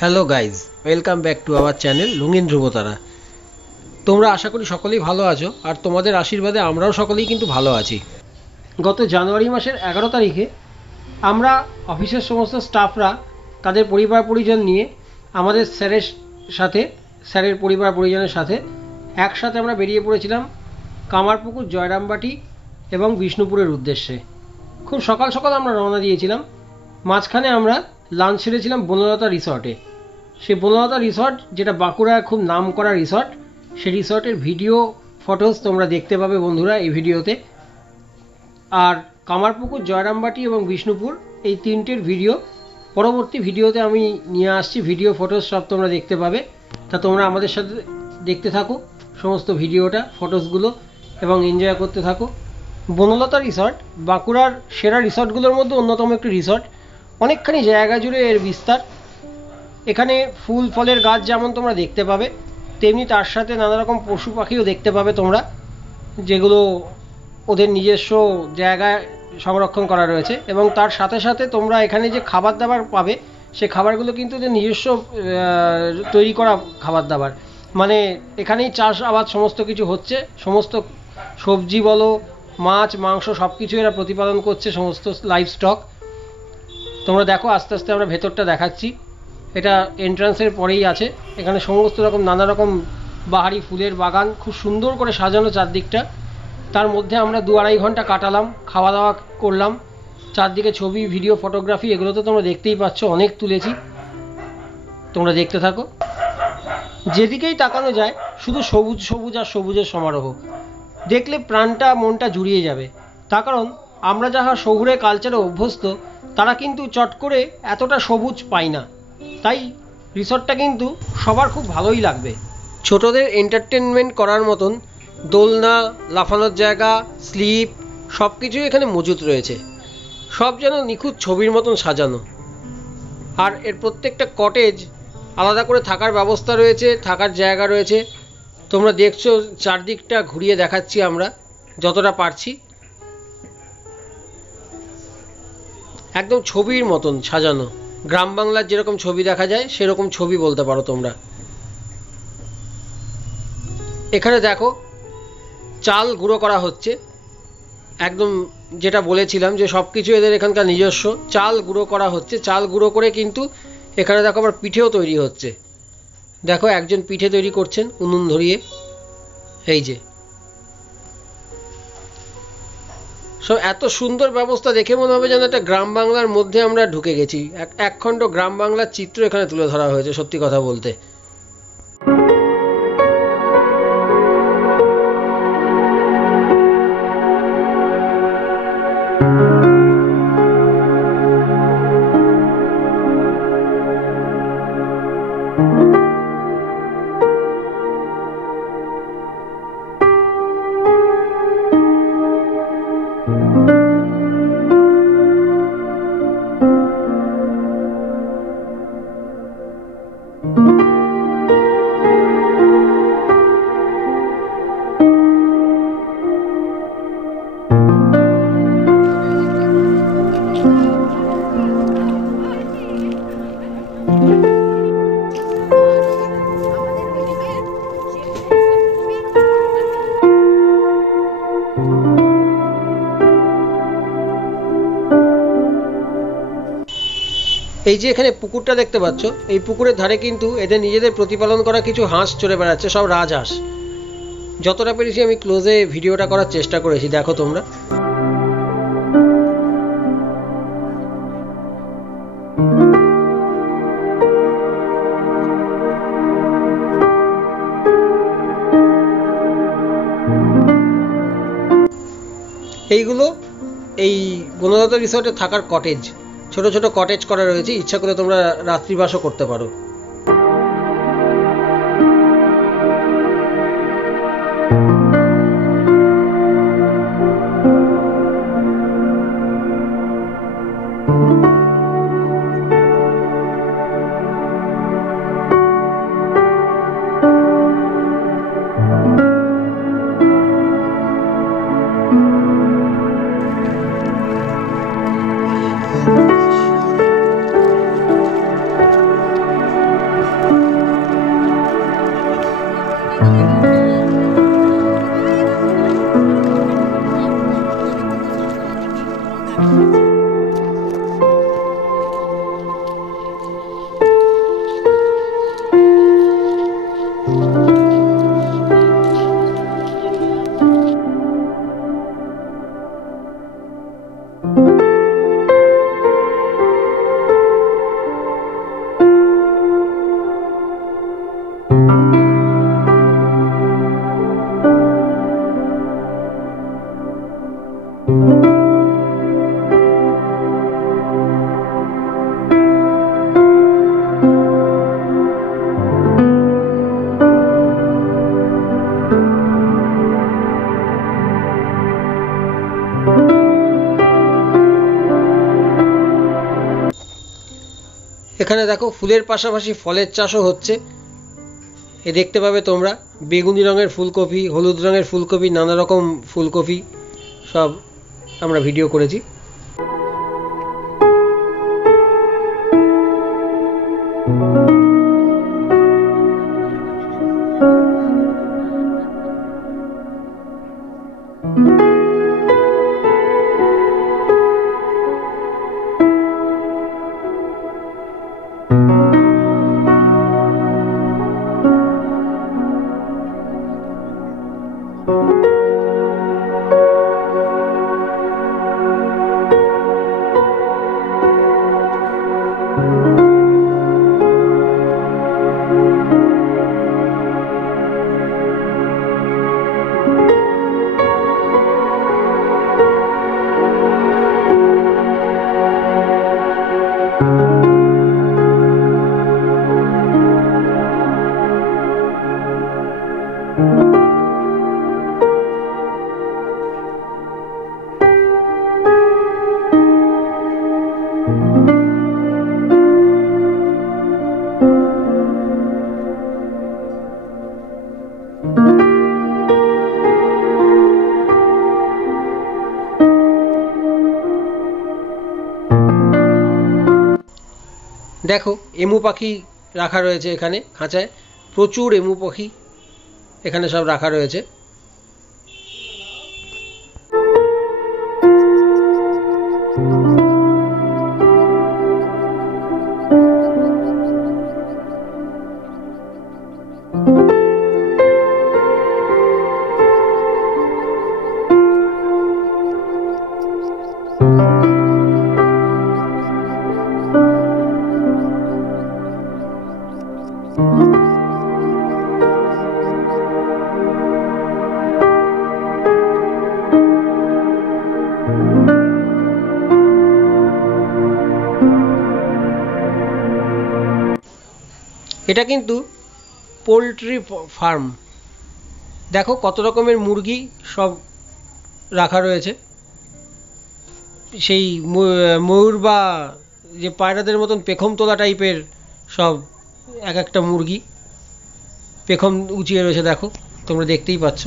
Hello guys, welcome back to our channel রঙিন ধ্রুবতারা। তোমরা আশা করি সকলেই ভালো আছো, আর তোমাদের আশীর্বাদে আমরাও সকলেই কিন্তু ভালো আছি। গত জানুয়ারি মাসের 11 তারিখে আমরা অফিসের সমস্ত স্টাফরা তাদের পরিবার পরিজন নিয়ে আমাদের স্যারের পরিবার পরিজনের সাথে একসাথে আমরা বেরিয়ে পড়েছিলাম কামারপুকুর, জয়রামবাটি এবং বিষ্ণুপুরের উদ্দেশ্যে। খুব সকাল সকাল আমরা রওনা দিয়েছিলাম। মাঝখানে আমরা লাঞ্চ সেরেছিলাম বনলতা রিসর্টে। সেই বনলতা রিসর্ট, যেটা বাঁকুড়ার খুব নাম করা রিসর্ট, সেই রিসর্টের ভিডিও ফটোস তোমরা দেখতে পাবে বন্ধুরা এই ভিডিওতে। আর কামারপুকুর, জয়রামবাটি এবং বিষ্ণুপুর এই তিনটের ভিডিও পরবর্তী ভিডিওতে আমি নিয়ে আসছি। ভিডিও ফটোস সব তোমরা দেখতে পাবে, তা তোমরা আমাদের সাথে দেখতে থাকো সমস্ত ভিডিওটা, ফটোসগুলো, এবং এনজয় করতে থাকো। বনলতা রিসর্ট বাঁকুড়ার সেরা রিসর্টগুলোর মধ্যে অন্যতম একটি রিসর্ট। অনেকখানি জায়গা জুড়ে এর বিস্তার। এখানে ফুল ফলের গাছ যেমন তোমরা দেখতে পাবে, তেমনি তার সাথে নানা রকম পশু পাখিও দেখতে পাবে তোমরা, যেগুলো ওদের নিজস্ব জায়গায় সংরক্ষণ করা রয়েছে। এবং তার সাথে সাথে তোমরা এখানে যে খাবার দাবার পাবে, সে খাবারগুলো কিন্তু ওদের নিজস্ব তৈরি করা খাবার দাবার। মানে এখানেই চাষ আবাদ সমস্ত কিছু হচ্ছে, সমস্ত সবজি বলো, মাছ মাংস সব কিছু এরা প্রতিপালন করছে, সমস্ত লাইভ স্টক। তোমরা দেখো, আস্তে আস্তে আমরা ভেতরটা দেখাচ্ছি। এটা এন্ট্রান্সের পরেই আছে। এখানে সমস্ত রকম নানা রকম বাহারি ফুলের বাগান, খুব সুন্দর করে সাজানো চারদিকটা। তার মধ্যে আমরা 2-2.5 ঘন্টা কাটালাম, খাওয়া দাওয়া করলাম, চারদিকে ছবি ভিডিও ফটোগ্রাফি এগুলো তো তোমরা দেখতেই পাচ্ছ, অনেক তুলেছি। তোমরা দেখতে থাকো। যেদিকেই তাকানো যায় শুধু সবুজ সবুজ আর সবুজের সমারোহ। দেখলে প্রাণটা মনটা জুড়িয়ে যাবে। তার কারণ আমরা যারা শহুরে কালচারে অভ্যস্ত, তারা কিন্তু চট করে এতটা সবুজ পাই না। তাই রিসর্টটা কিন্তু সবার খুব ভালোই লাগবে। ছোটদের এন্টারটেনমেন্ট করার মতন দোলনা, লাফানোর জায়গা, স্লিপ সব কিছুই এখানে মজুত রয়েছে। সব যেন নিখুঁত ছবির মতন সাজানো। আর এর প্রত্যেকটা কটেজ আলাদা করে থাকার ব্যবস্থা রয়েছে, থাকার জায়গা রয়েছে। তোমরা দেখছো, চারদিকটা ঘুরিয়ে দেখাচ্ছি আমরা যতটা পারছি। একদম ছবির মতন সাজানো, গ্রাম বাংলার যেরকম ছবি দেখা যায় সেরকম ছবি বলতে পারো তোমরা। এখানে দেখো, চাল গুঁড়ো করা হচ্ছে। একদম যেটা বলেছিলাম যে সব কিছু এদের এখানকার নিজস্ব। চাল গুঁড়ো করা হচ্ছে, চাল গুঁড়ো করে কিন্তু এখানে দেখো আবার পিঠেও তৈরি হচ্ছে। দেখো, একজন পিঠে তৈরি করছেন উনুন ধরিয়ে। এই যে সো এত সুন্দর ব্যবস্থা দেখে মনে হবে যেন একটা গ্রাম বাংলার মধ্যে আমরা ঢুকে গেছি। একখণ্ড গ্রাম বাংলার চিত্র এখানে তুলে ধরা হয়েছে, সত্যি কথা বলতে। এই যে এখানে পুকুরটা দেখতে পাচ্ছ, এই পুকুরের ধারে কিন্তু এদের নিজেদের প্রতিপালন করা কিছু হাঁস চড়ে বেড়াচ্ছে, সব রাজহাঁস। যতটা পেরেছি আমি ক্লোজে ভিডিওটা করার চেষ্টা করেছি, দেখো তোমরা। এইগুলো এই বনলতা রিসর্টে থাকার কটেজ, ছোট ছোট কটেজ করা রয়েছে। ইচ্ছা করে তোমরা রাত্রিবাসও করতে পারো। এখানে দেখো ফুলের পাশাপাশি ফলের চাষও হচ্ছে। এ দেখতে পাবে তোমরা বেগুনি রঙের ফুলকপি, হলুদ রঙের ফুলকপি, নানা রকম ফুলকপি সব আমরা ভিডিও করেছি। দেখো এমু পাখি রাখা রয়েছে এখানে খাঁচায়, প্রচুর এমু পাখি এখানে সব রাখা রয়েছে। এটা কিন্তু পোলট্রি ফার্ম। দেখো কত রকমের মুরগি সব রাখা রয়েছে, সেই ময়ূর বা যে পায়রাদের মতন পেখম তোলা টাইপের সব এক একটা মুরগি পেখম উঁচিয়ে রয়েছে, দেখো তোমরা দেখতেই পাচ্ছ।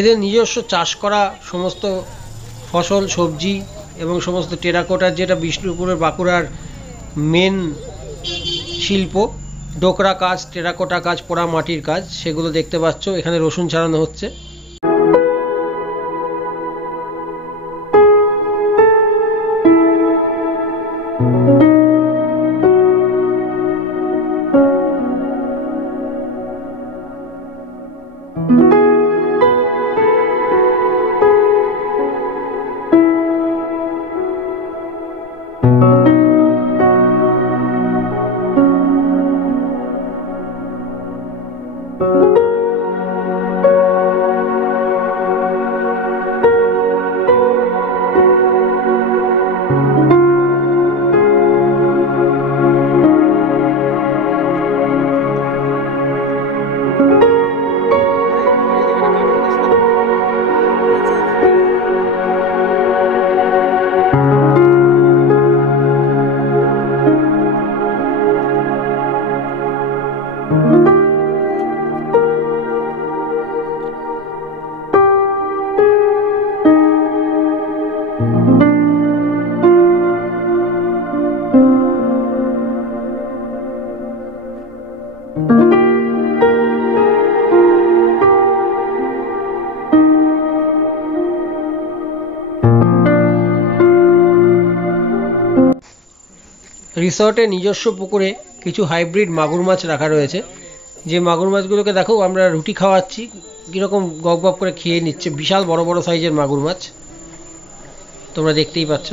এদের নিজস্ব চাষ করা সমস্ত ফসল, সবজি এবং সমস্ত টেরাকোটার, যেটা বিষ্ণুপুরের বাঁকুড়ার মেন শিল্প, ডোকরা কাজ, টেরাকোটা কাজ, পোড়া মাটির কাজ, সেগুলো দেখতে পাচ্ছ। এখানে রসুন ছাড়ানো হচ্ছে। রিসর্টে নিজস্ব পুকুরে কিছু হাইব্রিড মাগুর মাছ রাখা রয়েছে। যে মাগুর মাছগুলোকে দেখো আমরা রুটি খাওয়াচ্ছি, কীরকম গপ গপ করে খেয়ে নিচ্ছে। বিশাল বড় বড় সাইজের মাগুর মাছ, তোমরা দেখতেই পাচ্ছ।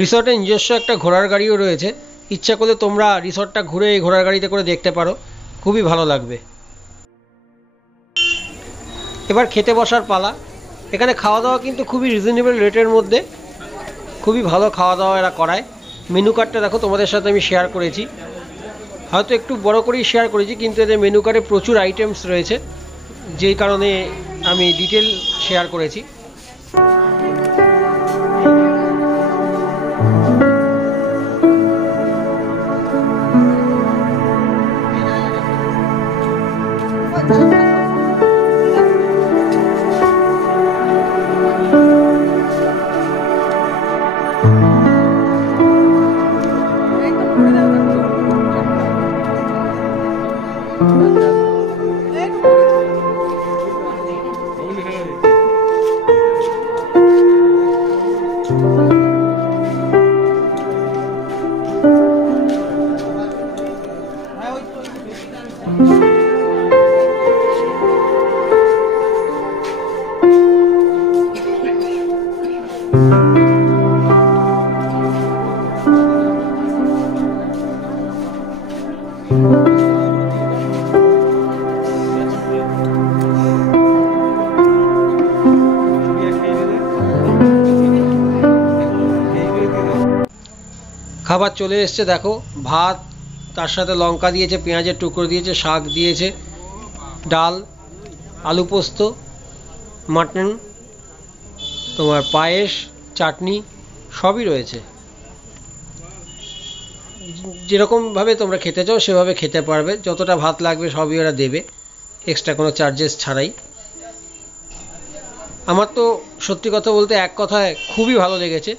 রিসর্টে নিজস্ব একটা ঘোড়ার গাড়িও রয়েছে, ইচ্ছা করলে তোমরা রিসর্টটা ঘুরে এই ঘোড়ার গাড়িতে করে দেখতে পারো, খুবই ভালো লাগবে। এবার খেতে বসার পালা। এখানে খাওয়া দাওয়া কিন্তু খুবই রিজনেবল রেটের মধ্যে, খুবই ভালো খাওয়া দাওয়া এরা করায়। মেনু কার্ডটা দেখো তোমাদের সাথে আমি শেয়ার করেছি, হয়তো একটু বড় করেই শেয়ার করেছি, কিন্তু এদের মেনু কার্ডে প্রচুর আইটেমস রয়েছে, যেই কারণে আমি ডিটেল শেয়ার করেছি। খাবার চলে এসছে, দেখো ভাত, তার সাথে লঙ্কা দিয়েছে, পেঁয়াজের টুকরো দিয়েছে, শাক দিয়েছে, ডাল, আলু পোস্ত, মাটন, তোমার পায়েস, চাটনি সবই রয়েছে। যেরকমভাবে তোমরা খেতে চাও সেভাবে খেতে পারবে, যতটা ভাত লাগবে সবই ওরা দেবে, এক্সট্রা কোনো চার্জেস ছাড়াই। আমার তো সত্যি কথা বলতে এক কথায় খুবই ভালো লেগেছে।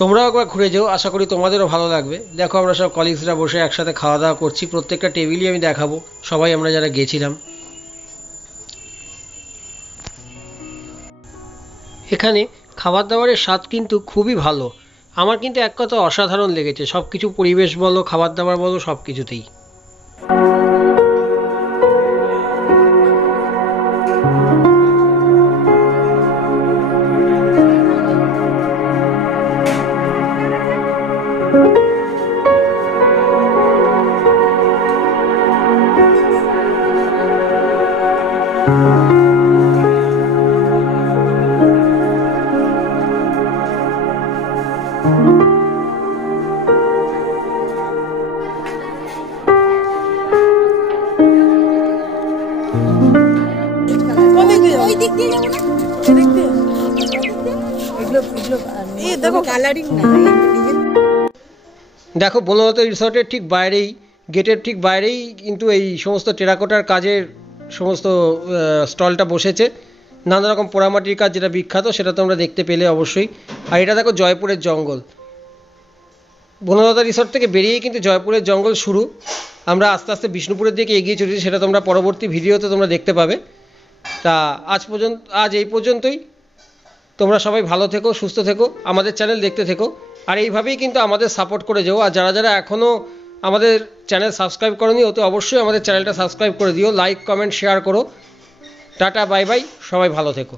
তোমরাও একবার ঘুরে যাও, আশা করি তোমাদেরও ভালো লাগবে। দেখো আমরা সব কলিগসরা বসে একসাথে খাওয়া দাওয়া করছি, প্রত্যেকটা টেবিলই আমি দেখাবো, সবাই আমরা যারা গেছিলাম। এখানে খাবার দাবারের স্বাদ কিন্তু খুবই ভালো, আমার কিন্তু এক কথা অসাধারণ লেগেছে। সব কিছু পরিবেশ বলো, খাবার দাবার বলো, সব কিছুতেই। দেখো বনলতা রিসর্টের ঠিক বাইরেই, গেটের ঠিক বাইরেই কিন্তু এই সমস্ত টেরাকোটার কাজের সমস্ত স্টলটা বসেছে। নানা রকম পোড়ামাটির কাজ যেটা বিখ্যাত সেটা তোমরা দেখতে পেলে অবশ্যই। আর এটা দেখো জয়পুরের জঙ্গল, বনলতা রিসর্ট থেকে বেরিয়েই কিন্তু জয়পুরের জঙ্গল শুরু। আমরা আস্তে আস্তে বিষ্ণুপুরের দিকে এগিয়ে চলেছি, সেটা তোমরা পরবর্তী ভিডিওতে তোমরা দেখতে পাবে। তা আজ এই পর্যন্তই। তোমরা সবাই ভালো থেকো, সুস্থ থেকো, আমাদের চ্যানেল দেখতে থেকো, আর এইভাবেই কিন্তু আমাদের সাপোর্ট করে যাও। আর যারা যারা এখনও আমাদের চ্যানেল সাবস্ক্রাইব করোনি, অত অবশ্যই আমাদের চ্যানেলটা সাবস্ক্রাইব করে দিও, লাইক কমেন্ট শেয়ার করো। টাটা বাই বাই, সবাই ভালো থেকো।